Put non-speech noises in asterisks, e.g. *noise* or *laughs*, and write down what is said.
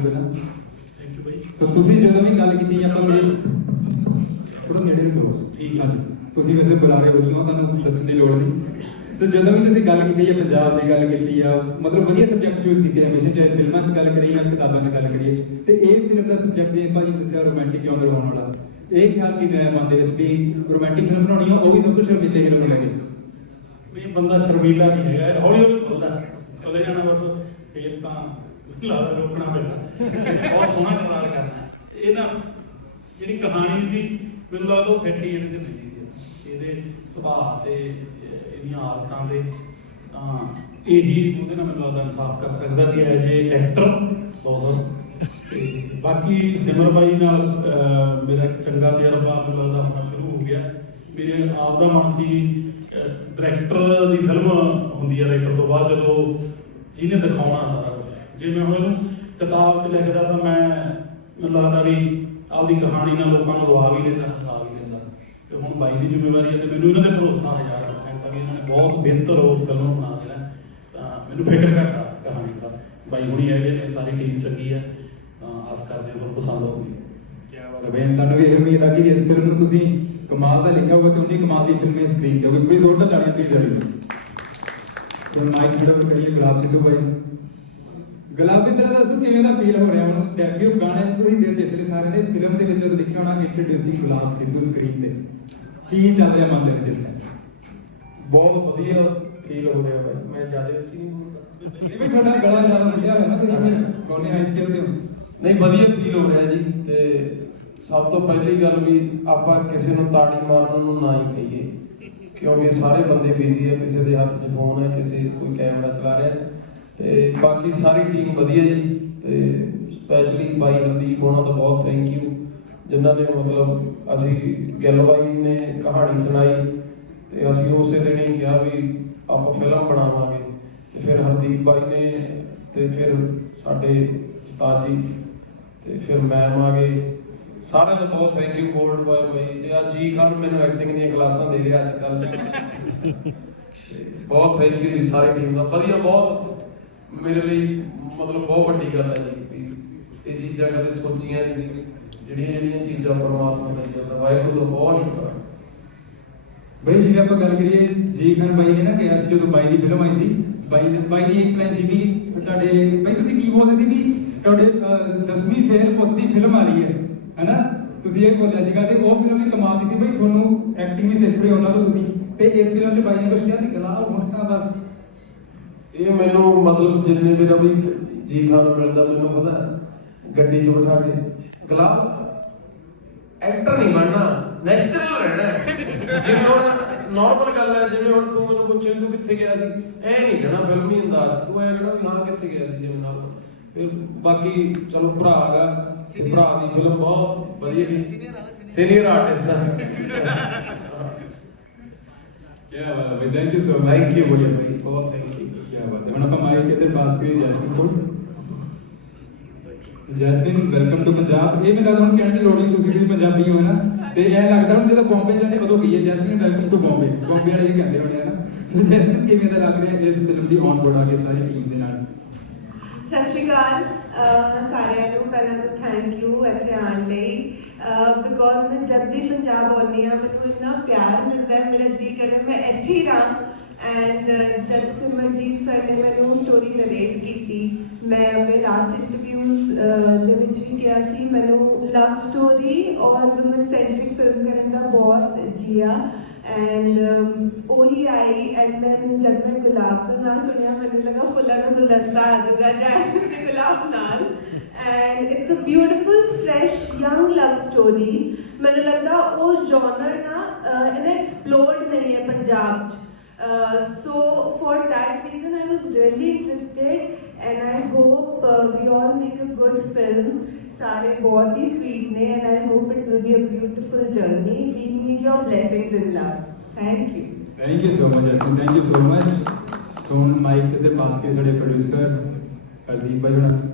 ਤੁਹਾਨੂੰ ਪਹਿਲਾਂ। Thank you ਬਾਈ ਸੋ ਤੁਸੀਂ ਜਦੋਂ ਵੀ ਗੱਲ ਕੀਤੀ ਆਪਾਂ ਮੇਰੇ ਥੋੜਾ ਨੇੜੇ ਨੂੰ ਕਰੋ ਠੀਕ ਹੈ। ਤੁਸੀਂ ਵੈਸੇ ਬੁਲਾਰੇ ਬਣੀ ਹੋ ਤੁਹਾਨੂੰ ਦੱਸਣ ਦੀ ਲੋੜ ਨਹੀਂ। ਸੋ ਜਦੋਂ ਵੀ ਤੁਸੀਂ ਗੱਲ ਕੀਤੀ ਹੈ ਪੰਜਾਬ ਦੀ ਗੱਲ ਕੀਤੀ ਆ ਮਤਲਬ ਵਧੀਆ ਸਬਜੈਕਟ ਚੂਜ਼ ਕੀਤੇ ਆ ਹਮੇਸ਼ਾ ਚਾਹੇ ਫਿਲਮਾਂ 'ਚ ਗੱਲ ਕਰੀਏ ਜਾਂ ਕਿਤਾਬਾਂ 'ਚ ਗੱਲ ਕਰੀਏ ਤੇ ਇਹ ਫਿਲਮ ਦਾ ਸਬਜੈਕਟ ਜੇ ਭਾਜੀ ਦੱਸਿਆ ਰੋਮਾਂਟਿਕ ਕਿਉਂ ਦਿਖਾਉਣ ਵਾਲਾ? ਇਹ ਖਿਆਲ ਕਿਵੇਂ ਆਇਆ ਮਨ ਦੇ ਵਿੱਚ ਵੀ ਰੋਮਾਂਟਿਕ ਫਿਲਮ ਬਣਾਉਣੀ ਆ ਉਹ ਵੀ ਸਭ ਤੋਂ ਸ਼ਰਮੀਲੇ ਹੀਰੋ ਨੂੰ ਲੈ ਕੇ? ਵੀ ਬੰਦਾ ਸ਼ਰਮੀਲਾ ਨਹੀਂ ਹੈਗਾ ਹੌਲੀ ਹੌਲੀ ਬੋਲਦਾ। ਚਲੇ ਜਾਣਾ ਬਸ ਫੇਰ ਤਾਂ ਲਾਦਾ ਰੋਕਣਾ ਪੈਂਦਾ। ਬਹੁਤ ਸੋਹਣਾ ਕਿਰਦਾਰ ਕਰਨਾ। ਇਹ ਨਾ ਜਿਹੜੀ ਕਹਾਣੀ ਸੀ, ਮੈਨੂੰ ਲੱਗਦਾ ਉਹ ਫਿੱਟ ਹੀ ਇਹਦੇ ਤੇ ਮਿਲੀ ਸੀ। ਇਹਦੇ ਸੁਭਾਅ ਤੇ ਇਹਦੀਆਂ ਆਦਤਾਂ ਦੇ ਤਾਂ ਇਹੀ ਉਹਦੇ ਨਾਲ ਮੈਨੂੰ ਲੱਗਦਾ ਇਨਸਾਫ ਕਰ ਸਕਦਾ ਕਿ ਐਜ ਏ ਐਕਟਰ ਬਹੁਤ ਬਾਕੀ ਸਿਮਰ ਬਾਈ ਨਾਲ ਮੇਰਾ ਚੰਗਾ ਤਜਰਬਾ ਮੈਨੂੰ ਲੱਗਦਾ ਹੋਣਾ ਸ਼ੁਰੂ ਹੋ ਗਿਆ। ਮੇਰੇ ਆਪ ਦਾ ਮਨ ਸੀ ਡਾਇਰੈਕਟਰ ਦੀ ਫਿਲਮ ਹੁੰਦੀ ਹੈ ਰਾਈਟਰ ਤੋਂ ਬਾਅਦ ਜਦੋਂ ਇਹਨੇ ਦਿਖਾਉਣਾ ਸਾਰਾ ਕੁਝ ਜੇ ਮੈਂ ਹੁਣ ਕਿਤਾਬ 'ਚ ਲਿਖਦਾ ਤਾਂ ਮੈਂ ਮੈਨੂੰ ਲੱਗਦਾ ਵੀ ਆਪਦੀ ਕਹਾਣੀ ਨਾਲ ਲੋਕਾਂ ਨੂੰ ਰਵਾ ਵੀ ਲੈਂਦਾ ਹਸਾ ਵੀ ਲੈਂਦਾ ਤੇ ਹੁਣ ਬਾਈ ਦੀ ਜ਼ਿੰਮੇਵਾਰੀ ਹੈ ਤੇ ਮੈਨੂੰ ਇਹਨਾਂ ਤੇ ਭਰੋਸਾ 1000% ਆ ਵੀ ਇਹਨਾਂ ਨੇ ਬਹੁਤ ਬਿਹਤਰ ਉਸ ਫਿਲਮ ਨੂੰ ਬਣਾ ਦੇਣਾ। ਤਾਂ ਮੈਨੂੰ ਫਿਕਰ ਘੱਟ ਕਹਾਣੀ ਦਾ। ਬਾਈ ਹੁਣੀ ਹੈਗੇ ਨੇ ਸਾਰੀ ਟੀਮ ਚੰਗੀ ਹੈ ਤਾਂ ਆਸ ਕਰਦੇ ਹਾਂ ਤੁਹਾਨੂੰ ਪਸੰਦ ਆਊਗੀ ਬਈ ਸਾਨੂੰ ਵੀ ਇਹ ਉਮੀਦ ਆ ਕਿ ਇਸ ਫਿਲਮ ਨੂੰ ਤੁਸੀਂ ਕਮਾਲ ਦਾ ਲਿਖਿਆ ਹੋਊਗਾ ਤੇ ਉਨੀ ਕਮਾਲ ਦੀ ਫਿਲਮ ਇਸ ਸਕਰੀਨ ਤੇ ਹੋਊਗੀ। ਪਲੀਜ਼ ਹੋਰ ਤਾਂ ਜਾਣਾ ਪਲੀਜ਼ ਹਰੀ ਸੋ ਮਾਈਕ ਖੜਾ ਕਰੀਏ ਗੁਲਾਬ ਸਿੱਧੂ ਭਾਈ ਗੁਲਾਬ ਮੇਰਾ ਦੱਸੋ ਕਿਵੇਂ ਦਾ ਫੀਲ ਹੋ ਰਿਹਾ ਹੁਣ? ਡੈਬਿਊ ਗਾਣੇ ਚ ਤੁਸੀਂ ਦਿਲ ਜਿੱਤ ਲਏ ਸਾਰੇ ਨੇ। ਫਿਲਮ ਦੇ ਵਿੱਚ ਜਦੋਂ ਲਿਖਿਆ ਹੋਣਾ ਇੰਟਰੋਡਿਊਸਿੰਗ ਗੁਲਾਬ ਸਿੱਧੂ ਸਕਰੀਨ ਤੇ। ਕੀ ਚੱਲ ਰਿਹਾ ਮਨ ਦੇ ਵਿੱਚ ਇਸ ਟਾਈਮ ਬਹੁਤ ਵਧੀਆ ਫੀਲ ਹੋ ਰਿਹਾ ਬਾਈ। ਮੈਂ ਜ਼ਿਆਦਾ ਉੱਚੀ ਨਹੀਂ ਬੋਲਦਾ। ਇਹ ਵੀ ਤੁਹਾਡਾ ਗਲਾ ਜ਼ਿਆਦਾ ਖੁੱਲਿਆ ਹੋਇਆ ਨਾ ਤੁਸੀਂ। ਗਾਣੇ ਹਾਈ ਸਕੇਲ ਤੇ ਹੋ ਨਹੀਂ ਵਧੀਆ ਫੀਲ ਹੋ ਰਿਹਾ ਜੀ। ਤੇ ਸਭ ਤੋਂ ਪਹਿਲੀ ਗੱਲ ਵੀ ਆਪਾਂ ਕਿਸੇ ਨੂੰ ਤਾੜੀ ਮਾਰਨ ਨੂੰ ਨਾ ਹੀ ਕਹੀਏ। ਕਿਉਂਕਿ ਸਾਰੇ ਬੰਦੇ ਬਿਜ਼ੀ ਹੈ ਕਿਸੇ ਦੇ ਹੱਥ 'ਚ ਫੋਨ ਹੈ ਕਿਸੇ ਕੋਈ ਕੈਮਰਾ ਚਲਾ ਰਿਹਾ। ਹੈ। ਤੇ ਬਾਕੀ ਸਾਰੀ ਟੀਮ ਵਧੀਆ ਜੀ ਤੇ ਸਪੈਸ਼ਲੀ ਬਾਈ ਹਰਦੀਪ ਉਹਨਾਂ ਦਾ ਬਹੁਤ ਥੈਂਕ ਯੂ ਜਿਨ੍ਹਾਂ ਨੇ ਮਤਲਬ ਅਸੀਂ ਗਿੱਲ ਬਾਈ ਨੇ ਕਹਾਣੀ ਸੁਣਾਈ ਤੇ ਅਸੀਂ ਉਸੇ ਦਿਨ ਹੀ ਕਿਹਾ ਵੀ ਆਪਾਂ ਫਿਲਮ ਬਣਾਵਾਂਗੇ ਤੇ ਫਿਰ ਹਰਦੀਪ ਬਾਈ ਨੇ ਤੇ ਫਿਰ ਸਾਡੇ ਉਸਤਾਦ ਜੀ ਤੇ ਫਿਰ ਮੈਮ ਆ ਗਏ ਸਾਰਿਆਂ ਦਾ ਬਹੁਤ thank you good bye bye ਤੇ ਆ ਜੀ ਖਾਨ ਮੈਨੂੰ ਐਕਟਿੰਗ ਦੀਆਂ ਕਲਾਸਾਂ ਦੇ ਰਿਹਾ ਅੱਜ ਕੱਲ *laughs* ਬਹੁਤ ਥੈਂਕ ਯੂ ਜੀ ਸਾਰੀ ਟੀਮ ਦਾ ਵਧੀਆ ਬਹੁਤ ਮੇਰੇ ਲਈ ਮਤਲਬ ਬਹੁਤ ਵੱਡੀ ਗੱਲ ਹੈ ਜੀ ਇਹ ਚੀਜ਼ਾਂ ਕਦੇ ਸੋਚੀਆਂ ਨਹੀਂ ਸੀ। ਜਿਹੜੀਆਂ ਜਿਹੜੀਆਂ ਚੀਜ਼ਾਂ ਪਰਮਾਤਮਾ ਨੇ ਦਿੰਦਾ ਵਾਹਿਗੁਰੂ ਦਾ ਬਹੁਤ ਸ਼ੁਕਰ ਹੈ। ਬਈ ਜਿਵੇਂ ਆਪਾਂ ਗੱਲ ਕਰੀਏ ਜੀ ਖਾਨ ਬਾਈ ਨੇ ਨਾ ਕਿਹਾ ਸੀ, ਜਦੋਂ ਬਾਈ ਦੀ ਫਿਲਮ ਆਈ ਸੀ, ਬਾਈ ਨੇ ਬਾਈ ਦੀ ਇੱਕ ਲਾਈਨ ਸੀ ਵੀ ਤੁਹਾਡੇ ਬਾਈ ਤੁਸੀਂ ਕੀ ਬੋਲਦੇ ਸੀ ਵੀ ਤੁਹਾਡੇ 10ਵੀਂ ਫੇਲ ਪੁੱਤ ਦੀ ਫਿਲਮ ਆ ਰਹੀ ਹੈ, ਹੈਨਾ? ਤੁਸੀਂ ਇਹ ਬੋਲਿਆ ਸੀਗਾ ਤੇ ਉਹ ਫਿਲਮ ਵੀ ਕਮਾਲ ਦੀ ਸੀ ਬਈ, ਤੁਹਾਨੂੰ ਐਕਟਿੰਗ ਵੀ ਸਿੱਖ ਰਹੇ ਹੋ ਉਹਨਾਂ ਤੋਂ ਤੁਸੀਂ। ਤੇ ਇਸ ਫਿਲਮ 'ਚ ਬਾਈ ਨੇ ਕੁਝ ਕਿਹਾ ਵੀ ਹੁਣ ਤਾਂ ਬਸ। ਇਹ ਮੈਨੂੰ ਮਤਲਬ ਜਿੰਨੇ ਦਿਨ ਵੀ ਜੀ ਖਾਨ ਨੂੰ ਮਿਲਦਾ ਮੈਨੂੰ ਪਤਾ ਗੱਡੀ 'ਚ ਬਿਠਾ ਕੇ। ਗੁਲਾਬ ਐਕਟਰ ਨਹੀਂ ਬਣਨਾ ਨੈਚੁਰਲ ਰਹਿਣਾ। ਜਿਵੇਂ ਹੁਣ ਨਾਰਮਲ ਗੱਲ ਹੈ ਜਿਵੇਂ ਹੁਣ ਤੂੰ ਮੈਨੂੰ ਪੁੱਛੇ ਤੂੰ ਕਿੱਥੇ ਗਿਆ ਸੀ? ਐ ਨਹੀਂ ਕਹਿਣਾ ਫਿਲਮੀ ਅੰਦਾਜ਼। ਤੂੰ ਐ ਕਹਿਣਾ ਵੀ ਹਾਂ ਕਿੱਥੇ ਗਿਆ ਸੀ ਜਿਵੇਂ ਨਾਲ ਫਿਰ ਬਾਕੀ ਚਲੋ ਭਰਾ ਹੈਗਾ ਤੇ ਭਰਾ ਦੀ ਫਿਲਮ ਬਹੁਤ ਵਧੀਆ ਸੀਨੀਅਰ ਆਰਟਿਸਟ ਹੈ ਕੀ ਬਾਤ ਹੈ thank you so much thank you ਬੋਲੇ ਭਾਈ ਬਹੁਤ ਥੈਂਕ ਯੂ ਕੀ ਬਾਤ ਹੈ ਹੁਣ ਆਪਾਂ ਮਾਈਕ ਇੱਧਰ ਪਾਸ ਕਰੀਏ ਜੈਸਮੀਨ ਕੋਲ। Jasmine welcome to Punjab. ਇਹ ਮੈਨੂੰ ਲੱਗਦਾ ਹੁਣ ਕਹਿਣ ਦੀ ਲੋੜ ਨਹੀਂ, ਤੁਸੀਂ ਵੀ ਪੰਜਾਬੀ ਹੋ ਨਾ? ਤੇ ਇਹ ਲੱਗਦਾ ਹੁਣ ਜਦੋਂ ਬੰਬੇ ਜਾਂਦੇ, ਉਦੋਂ ਕਹੀਏ Jasmine welcome to Bombay Bombay ਵਾਲੇ ਹੀ ਕਹਿੰਦੇ ਹੋਣੇ ਹਨਾ ਸੋ ਜੈਸਮੀਨ ਕਿਵੇਂ ਦਾ ਲੱਗ ਰਿਹਾ ਇਸ ਫਿਲਮ ਦੀ ਔਨ ਬੋਰਡ ਆ ਕੇ ਸਾਰੀ ਟੀਮ ਦੇ ਨਾਲ? ਸਤਿ ਸ਼੍ਰੀ ਅਕਾਲ। ਅਹ ਸਾਰਿਆਂ ਨੂੰ ਪਹਿਲਾਂ ਤਾਂ ਥੈਂਕ ਯੂ ਇੱਥੇ ਆਉਣ ਲਈ। ਬਿਕੋਜ਼ ਮੈਂ ਜਦ ਵੀ ਪੰਜਾਬ ਆਉਂਦੀ ਹਾਂ, ਮੈਨੂੰ ਇੰਨਾ ਪਿਆਰ ਮਿਲਦਾ ਹੈ, ਮੇਰਾ ਜੀ ਕਰਦਾ ਮੈਂ ਇੱਥੇ ਹੀ ਰਹਾਂ। ਐਂਡ ਜਦ ਸਿਮਰਜੀਤ ਸਰ ਨੇ ਮੈਨੂੰ ਸਟੋਰੀ ਨਰੇਟ ਕੀਤੀ। ਮੈਂ ਆਪਣੇ ਲਾਸਟ ਇੰਟਰਵਿਊਜ਼ uh, ਦੇ ਵਿੱਚ ਵੀ ਕਿਹਾ ਸੀ ਮੈਨੂੰ ਲਵ ਸਟੋਰੀ ਔਰ ਵੂਮਨ ਸੈਂਟਰਿਕ ਫਿਲਮ ਕਰਨ ਦਾ ਬਹੁਤ ਜੀਆ ਐਂਡ ਉਹੀ ਆਈ ਐਂਡ ਦੈਨ ਜਦ ਮੈਂ ਗੁਲਾਬ ਦਾ ਨਾਂ ਸੁਣਿਆ ਮੈਨੂੰ ਲੱਗਾ ਫੁੱਲਾਂ ਦਾ ਗੁਲਦਸਤਾ ਆ ਜਾਊਗਾ ਜੈਸਮੀਨ ਦੇ ਗੁਲਾਬ ਨਾਲ। And it's a beautiful fresh young love story ਮੈਨੂੰ ਲੱਗਦਾ ਉਹ ਜਨਰ ਨਾ ਅਹ, ਐਕਸਪਲੋਰਡ ਨਹੀਂ ਹੈ ਪੰਜਾਬ 'ਚ। Uh, so for that reason, I was really interested, and I hope uh, we all make a good film. Sare बहुत ही sweet ne, and I hope it will be a beautiful journey. We need your blessings in love. Thank you. Thank you so much, Asim. Thank you so much. Soon, Mike, the basket, producer, Kaldeep Bajuna.